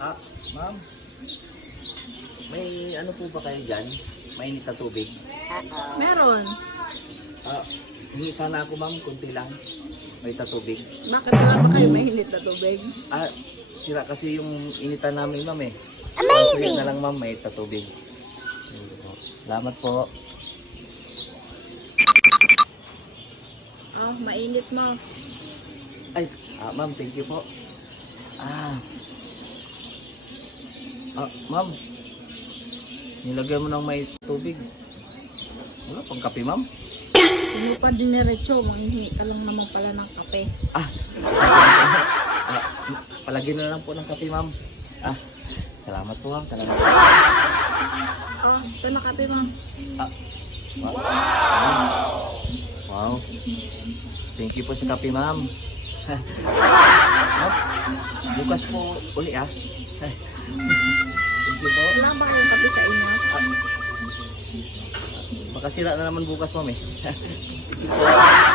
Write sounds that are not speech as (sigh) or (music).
Ah, ma'am. May ano po ba kayo dyan? Mainit na tubig? Meron. Ah, hindi sana ako ma'am, kunti lang. May tatubig. Bakit wala pa kayo mainit na tubig? Ah, sira kasi yung initan namin ma'am eh. Amazing! na lang ma'am, may tatubig. Ayun. Salamat po. Ah, mainit mo. Ay, ah, ma'am, thank you po. Ah, Ah, ma'am. Nilagyan mo ng may tubig. Wala pang kape, ma'am. Hindi pa diniretso, manghihingi ka lang naman pala ng kape. Ah. (laughs) ah palagyan na lang po ng kape, ma'am. Ah. Salamat po, ma'am. Salamat. Oh, ito na kape mo. Wow. Wow. Thank you po sa kape, ma'am. (laughs) ma'am, bukas po uli, ah. Wala ba kayong kape sa inyo? Baka sira na naman bukas, ma'am (laughs)